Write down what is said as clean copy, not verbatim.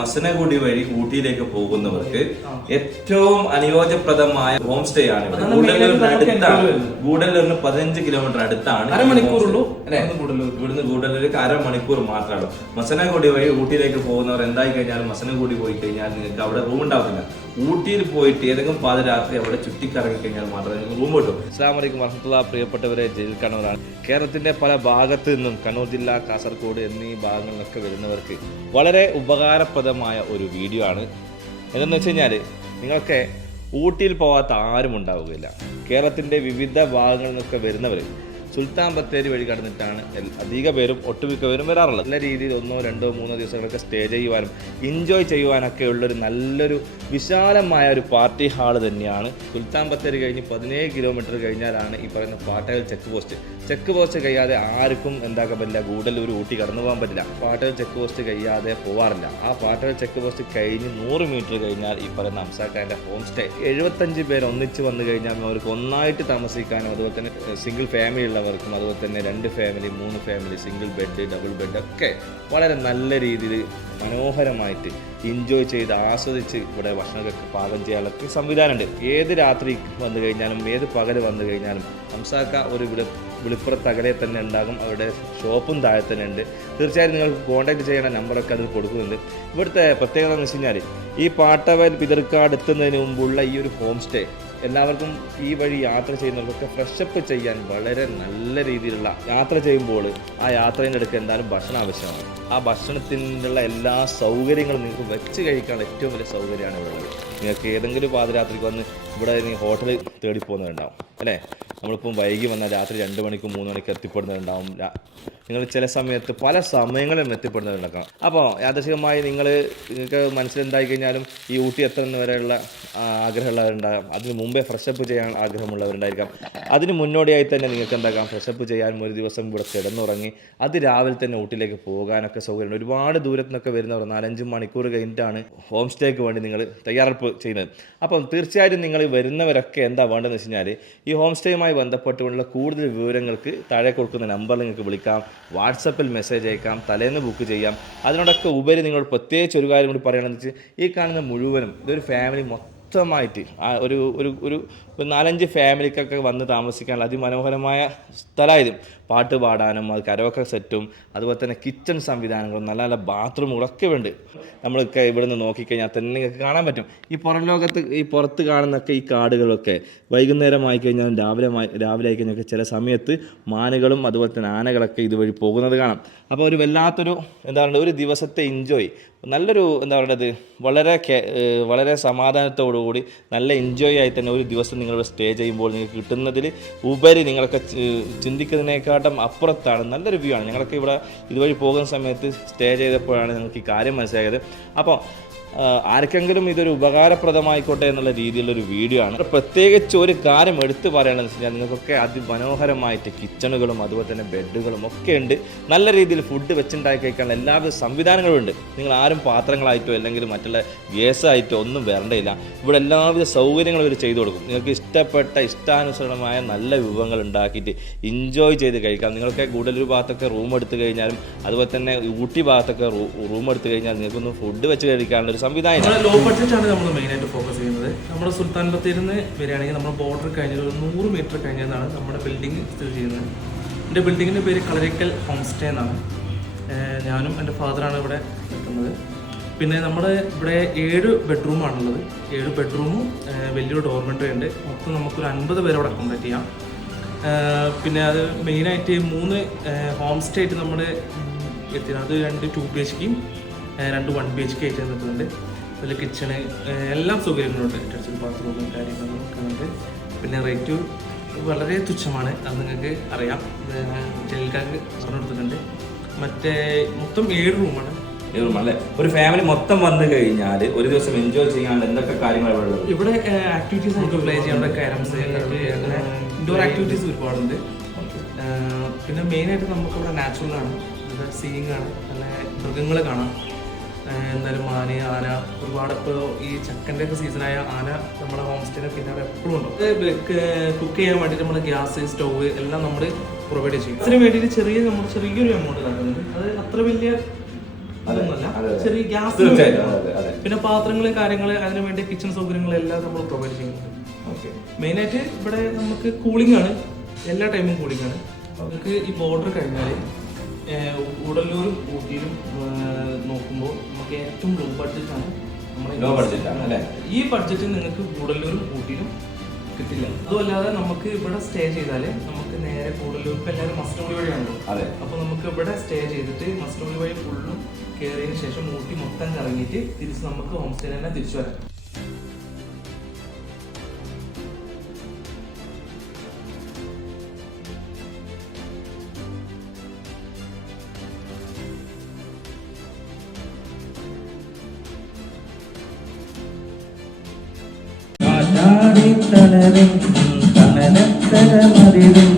മസനഗുഡി വഴി ഊട്ടിയിലേക്ക് പോകുന്നവർക്ക് ഏറ്റവും അനുയോജ്യപ്രദമായ ഹോം സ്റ്റേ ആണ്. ഗൂഡല്ലൂരിന് അടുത്താണ്. ഗൂഡല്ലൂരിന് 15 കിലോമീറ്റർ അടുത്താണ്. ഇവിടുന്ന് ഗൂഡല്ലൂർക്ക് അരമണിക്കൂർ മാത്രമാണ്. മസനഗുഡി വഴി ഊട്ടിയിലേക്ക് പോകുന്നവർ എന്തായി കഴിഞ്ഞാൽ മസനഗുഡി പോയി കഴിഞ്ഞാൽ നിങ്ങൾക്ക് അവിടെ റൂം ഉണ്ടാവില്ല. ഊട്ടിയിൽ പോയിട്ട് ഏതെങ്കിലും പാതിരാത്രി അവിടെ ചുറ്റിക്കറങ്ങി കഴിഞ്ഞാൽ മാത്രമേ നിങ്ങൾക്ക് റൂം കിട്ടും. അസ്സലാമു അലൈക്കും വറഹ്മത്തുള്ളാഹി. പ്രിയപ്പെട്ടവരെ, ജയിൽ കണ്ണൂരാണ്. കേരളത്തിന്റെ പല ഭാഗത്ത് നിന്നും കണ്ണൂർ ജില്ല, കാസർഗോഡ് എന്നീ ഭാഗങ്ങളിലൊക്കെ വരുന്നവർക്ക് വളരെ ഉപകാരപ്രദമായ ഒരു വീഡിയോ ആണ്. എന്തെന്ന് വെച്ച് കഴിഞ്ഞാൽ നിങ്ങൾക്ക് ഊട്ടിയിൽ പോകാത്ത ആരും ഉണ്ടാവുകയില്ല. കേരളത്തിൻ്റെ വിവിധ ഭാഗങ്ങളിൽ നിന്നൊക്കെ വരുന്നവർ സുൽത്താൻ ബത്തേരി വഴി കടന്നിട്ടാണ് അധിക പേരും ഒട്ടുമിക്ക പേരും വരാറുള്ളത്. നല്ല രീതിയിൽ 1, 2, 3 ദിവസങ്ങളൊക്കെ സ്റ്റേ ചെയ്യുവാനും എൻജോയ് ചെയ്യുവാനൊക്കെ ഉള്ളൊരു നല്ലൊരു വിശാലമായ ഒരു പാർട്ടി ഹാള് തന്നെയാണ്. സുൽത്താൻ ബത്തേരി കഴിഞ്ഞ് 17 കിലോമീറ്റർ കഴിഞ്ഞാലാണ് ഈ പറയുന്ന പാട്ടകൽ ചെക്ക് പോസ്റ്റ് കഴിയാതെ ആർക്കും എന്താക്കാൻ പറ്റില്ല, ഗൂഡല്ലൂർ ഊട്ടി കടന്നു പോകാൻ പറ്റില്ല. പാട്ടകൽ ചെക്ക് പോസ്റ്റ് കഴിയാതെ പോവാറില്ല. ആ പാട്ടകൽ ചെക്ക് പോസ്റ്റ് കഴിഞ്ഞ് 100 മീറ്റർ കഴിഞ്ഞാൽ ഈ പറയുന്ന ഹംസാക്കാൻ്റെ ഹോം സ്റ്റേ 75 പേർ ഒന്നിച്ച് വന്നു കഴിഞ്ഞാൽ അവർക്ക് ഒന്നായിട്ട് താമസിക്കാനും അതുപോലെ തന്നെ സിംഗിൾ ഫാമിലി ഉള്ളവർക്കും അതുപോലെ തന്നെ 2 family 3 family single bed double bed ഒക്കെ വളരെ നല്ല രീതിയിൽ മനോഹരമായിട്ട് എൻജോയ് ചെയ്ത് ആസ്വദിച്ച് ഇവിടെ ഭക്ഷണമൊക്കെ പാകം ചെയ്യാനുള്ള സംവിധാനമുണ്ട്. ഏത് രാത്രി വന്നു കഴിഞ്ഞാലും ഏത് പകൽ വന്നു കഴിഞ്ഞാലും ഹംസാക്ക ഒരു വിളിപ്പുറത്ത് അകലെ തന്നെ ഉണ്ടാകും. അവരുടെ ഷോപ്പും താഴെ തന്നെ ഉണ്ട്. തീർച്ചയായും നിങ്ങൾക്ക് കോൺടാക്ട് ചെയ്യേണ്ട നമ്പറൊക്കെ അതിൽ കൊടുക്കുന്നുണ്ട്. ഇവിടുത്തെ പ്രത്യേകത എന്ന് വെച്ച് കഴിഞ്ഞാൽ ഈ പാട്ടവൽ പിതർക്കാട് എത്തുന്നതിന് മുമ്പുള്ള ഈ ഒരു ഹോം സ്റ്റേ എല്ലാവർക്കും ഈ വഴി യാത്ര ചെയ്യുന്നവർക്കൊക്കെ ഫ്രഷപ്പ് ചെയ്യാൻ വളരെ നല്ല രീതിയിലുള്ള യാത്ര ചെയ്യുമ്പോൾ ആ യാത്രേൻ്റെ ഇടയ്ക്ക് എന്തായാലും ഭക്ഷണം ആവശ്യമാണ്. ആ ഭക്ഷണത്തിനുള്ള എല്ലാ സൗകര്യങ്ങളും നിങ്ങൾക്ക് വെച്ച് കഴിക്കാനുള്ള ഏറ്റവും വലിയ സൗകര്യമാണ് ഇവിടെ ഉള്ളത്. നിങ്ങൾക്ക് ഏതെങ്കിലും പാതിരാത്രിക്ക് വന്ന് ഇവിടെ ഹോട്ടൽ തേടി പോകുന്നവരുണ്ടാവും അല്ലേ. നമ്മളിപ്പം വൈകി വന്നാൽ രാത്രി 2 മണിക്കും 3 മണിക്കും എത്തിപ്പെടുന്നവരുണ്ടാവും. നിങ്ങൾ ചില സമയത്ത് പല സമയങ്ങളിലും എത്തിപ്പെടുന്നവരുണ്ടാക്കാം. അപ്പോൾ യാദൃശികമായി നിങ്ങൾക്ക് മനസ്സിലെന്തായി കഴിഞ്ഞാലും ഈ ഊട്ടി എത്തുന്ന വരെയുള്ള ആഗ്രഹമുള്ളവരുണ്ടാകാം. അതിന് മുമ്പേ ഫ്രഷപ്പ് ചെയ്യാൻ ആഗ്രഹമുള്ളവരുണ്ടായിരിക്കാം. അതിന് മുന്നോടിയായി തന്നെ നിങ്ങൾക്ക് എന്താക്കാം, ഫ്രഷപ്പ് ചെയ്യാനും ഒരു ദിവസം ഇവിടെ കിടന്നുറങ്ങി രാവിലെ തന്നെ ഊട്ടിയിലേക്ക് പോകാനൊക്കെ സൗകര്യമുണ്ട്. ഒരുപാട് ദൂരത്തു നിന്നൊക്കെ വരുന്നവർ 4-5 മണിക്കൂർ കഴിഞ്ഞിട്ടാണ് ഹോം സ്റ്റേക്ക് വേണ്ടി നിങ്ങൾ തയ്യാറെടുപ്പ് ചെയ്യുന്നത്. അപ്പം തീർച്ചയായിട്ടും നിങ്ങൾ വരുന്നവരൊക്കെ എന്താ വേണ്ടതെന്ന് വെച്ച് കഴിഞ്ഞാൽ ഈ ഹോം സ്റ്റേയുമായി ബന്ധപ്പെട്ടുകൊണ്ടുള്ള കൂടുതൽ വിവരങ്ങൾക്ക് താഴെ കൊടുക്കുന്ന നമ്പറിൽ നിങ്ങൾക്ക് വിളിക്കാം, വാട്സപ്പിൽ മെസ്സേജ് അയക്കാം, തലേന്ന് ബുക്ക് ചെയ്യാം. അതിനോടൊക്കെ ഉപരി നിങ്ങൾ പ്രത്യേകിച്ച് ഒരു കാര്യം കൂടി പറയണമെന്ന് വെച്ചാൽ ഈ കാണുന്ന മുഴുവനും ഇതൊരു ഫാമിലി മൊത്തമായിട്ട് ഒരു ഒരു ഒരു 4-5 ഫാമിലിക്കൊക്കെ വന്ന് താമസിക്കാനുള്ള അതിമനോഹരമായ സ്ഥലമായത്. പാട്ട് പാടാനും അത് കരോക്കെ സെറ്റും അതുപോലെ തന്നെ കിച്ചൺ സംവിധാനങ്ങളും നല്ല നല്ല ബാത്റൂമുകളൊക്കെ ഉണ്ട്. നമ്മളൊക്കെ ഇവിടെ നിന്ന് നോക്കിക്കഴിഞ്ഞാൽ തന്നെ നിങ്ങൾക്ക് കാണാൻ പറ്റും. ഈ പുറം ലോകത്ത് ഈ പുറത്ത് കാണുന്നൊക്കെ ഈ കാടുകളൊക്കെ വൈകുന്നേരമായി കഴിഞ്ഞാൽ രാവിലെ ആയി കഴിഞ്ഞാൽ ചില സമയത്ത് മാനുകളും അതുപോലെ തന്നെ ആനകളൊക്കെ ഇതുവഴി പോകുന്നത് കാണാം. അപ്പോൾ ഒരു വല്ലാത്തൊരു എന്താ പറയുക, ഒരു ദിവസത്തെ എൻജോയ് നല്ലൊരു എന്താ പറയുന്നത് വളരെ സമാധാനത്തോടുകൂടി നല്ല എൻജോയ് ആയി തന്നെ ഒരു ദിവസം നിങ്ങൾ സ്റ്റേ ചെയ്യുമ്പോൾ നിങ്ങൾക്ക് കിട്ടുന്നതിൽ ഉപരി നിങ്ങളൊക്കെ ചിന്തിക്കുന്നതിനേക്കാട്ടും അപ്പുറത്താണ് നല്ലൊരു വ്യൂ ആണ്. ഞങ്ങളൊക്കെ ഇവിടെ ഇതുവഴി പോകുന്ന സമയത്ത് സ്റ്റേ ചെയ്തപ്പോഴാണ് ഞങ്ങൾക്ക് ഈ കാര്യം മനസ്സിലായത്. അപ്പോൾ ആർക്കെങ്കിലും ഇതൊരു ഉപകാരപ്രദമായിക്കോട്ടെ എന്നുള്ള രീതിയിലുള്ളൊരു വീഡിയോ ആണ്. പ്രത്യേകിച്ച് ഒരു കാര്യം എടുത്തു പറയുകയാണെന്ന് വെച്ച് കഴിഞ്ഞാൽ നിങ്ങൾക്കൊക്കെ അതിമനോഹരമായിട്ട് കിച്ചണുകളും അതുപോലെ തന്നെ ബെഡുകളും ഒക്കെ ഉണ്ട്. നല്ല രീതിയിൽ ഫുഡ് വെച്ചുണ്ടാക്കി കഴിക്കാനുള്ള എല്ലാവിധ സംവിധാനങ്ങളും ഉണ്ട്. നിങ്ങൾ ആരും പാത്രങ്ങളായിട്ടോ അല്ലെങ്കിൽ മറ്റുള്ള ഗ്യാസായിട്ടോ ഒന്നും വരേണ്ടയില്ല. ഇവിടെ എല്ലാവിധ സൗകര്യങ്ങളും ഇവർ ചെയ്തു കൊടുക്കും. നിങ്ങൾക്ക് ഇഷ്ടപ്പെട്ട ഇഷ്ടാനുസരണമായ നല്ല വിഭവങ്ങൾ ഉണ്ടാക്കിയിട്ട് എൻജോയ് ചെയ്ത് കഴിക്കാം. നിങ്ങൾക്ക് ഗൂഡല്ലൂർ ഭാഗത്തൊക്കെ റൂം എടുത്തു കഴിഞ്ഞാലും അതുപോലെ തന്നെ ഊട്ടി ഭാഗത്തൊക്കെ റൂം എടുത്തു കഴിഞ്ഞാൽ നിങ്ങൾക്കൊന്നും ഫുഡ് വെച്ച് കഴിക്കാനുള്ള സംവിധാനം. ലോ ബഡ്ജറ്റാണ് നമ്മൾ മെയിനായിട്ട് ഫോക്കസ് ചെയ്യുന്നത്. നമ്മുടെ സുൽത്താൻ ബത്തേരിയിൽ നിന്ന് വരികയാണെങ്കിൽ നമ്മുടെ ബോർഡർ കഴിഞ്ഞാൽ ഒരു 100 മീറ്റർ കഴിഞ്ഞതാണ് നമ്മുടെ ബിൽഡിംഗ് സ്ഥിതി ചെയ്യുന്നത്. എൻ്റെ ബിൽഡിങ്ങിൻ്റെ പേര് കളരിക്കൽ ഹോം സ്റ്റേ എന്നാണ്. ഞാനും എൻ്റെ ഫാദറാണ് ഇവിടെ നിൽക്കുന്നത്. പിന്നെ നമ്മുടെ ഇവിടെ 7 ബെഡ്റൂമാണുള്ളത്. 7 ബെഡ്റൂമും വലിയൊരു ഡോർമെൻ്ററി ഉണ്ട്. മൊത്തം നമുക്കൊരു 50 പേരെ അവിടെ അക്കോമഡേറ്റ് ചെയ്യാം. പിന്നെ അത് മെയിനായിട്ട് 3 ഹോം സ്റ്റേ ആയിട്ട് നമ്മൾ എത്തിയത്. അത് 2 2 BHKയും 2 1 BHK ആയിട്ട് നിൽക്കുന്നുണ്ട്. അതിൽ കിച്ചണ് എല്ലാം സൗകര്യങ്ങളുണ്ട്. അറ്റാച്ച്ഡ് ബാത്റൂമും കാര്യങ്ങളും ഒക്കെ ഉണ്ട്. പിന്നെ റേറ്റ് വളരെ തുച്ഛമാണ്, അത് നിങ്ങൾക്ക് അറിയാം. ജയിൽക്കാർക്ക് പറഞ്ഞു കൊടുത്തിട്ടുണ്ട്. മറ്റേ മൊത്തം 7 റൂമാണ്. അല്ലേ, ഒരു ഫാമിലി മൊത്തം വന്നു കഴിഞ്ഞാൽ ഒരു ദിവസം എൻജോയ് ചെയ്യാൻ എന്തൊക്കെ കാര്യങ്ങളാണ് ഉള്ളത്? ഇവിടെ ആക്ടിവിറ്റീസ് നമുക്ക് പ്ലേ ചെയ്യാനുള്ള ക്യാരംസ് അങ്ങനെ ഇൻഡോർ ആക്ടിവിറ്റീസ് ഒരുപാടുണ്ട്. പിന്നെ മെയിനായിട്ട് നമുക്കിവിടെ നാച്ചുറലാണ്, സീയിങ് ആണ്, നല്ല മൃഗങ്ങൾ കാണാം. എന്തായാലും മാന്, ആന ഒരുപാട്. ഇപ്പോൾ ഈ ചക്കൻ്റെ ഒക്കെ സീസണായ ആന നമ്മുടെ ഹോം സ്റ്റേനെ പിന്നാലെ എപ്പോഴും ഉണ്ടോ. കുക്ക് ചെയ്യാൻ വേണ്ടിയിട്ട് നമ്മൾ ഗ്യാസ് സ്റ്റൗവ് എല്ലാം നമ്മൾ പ്രൊവൈഡ് ചെയ്യും. അതിന് വേണ്ടിയിട്ട് ചെറിയൊരു എമൗണ്ട് ഇതാക്കുന്നുണ്ട്. അത് അത്ര വലിയ ചെറിയ ഗ്യാസ്, തീർച്ചയായിട്ടും. അതെ. പിന്നെ പാത്രങ്ങള് കാര്യങ്ങള് അതിനു വേണ്ടി കിച്ചൺ സൗകര്യങ്ങളെല്ലാം നമ്മൾ പ്രൊവൈഡ് ചെയ്യുന്നുണ്ട്. മെയിനായിട്ട് ഇവിടെ നമുക്ക് കൂളിംഗ് ആണ്, എല്ലാ ടൈമും കൂളിംഗ് ആണ്. നമുക്ക് ഈ ബോർഡർ കഴിഞ്ഞാൽ ഗൂഡല്ലൂരും ഊട്ടിയിലും നോക്കുമ്പോൾ നമുക്ക് ഏറ്റവും ലോ ബഡ്ജറ്റാണ്. ഈ ബഡ്ജറ്റിൽ നിങ്ങൾക്ക് ഗൂഡല്ലൂരും ഊട്ടിയിലും കിട്ടില്ല. അതുമല്ലാതെ നമുക്ക് ഇവിടെ സ്റ്റേ ചെയ്താൽ നമുക്ക് നേരെ ഗൂഡല്ലൂർക്ക് എല്ലാവരും മസ്നഗുഡി വഴിയാണല്ലോ. അപ്പോൾ നമുക്ക് ഇവിടെ സ്റ്റേ ചെയ്തിട്ട് മസ്നഗുഡി വഴി ഫുള്ളും കയറിയതിന് ശേഷം ഊട്ടി മൊത്തം കറങ്ങിയിട്ട് തിരിച്ച് നമുക്ക് ഹോം സ്റ്റേ തന്നെ തിരിച്ചു വരാം. തണലും തണലത്തര മതിലും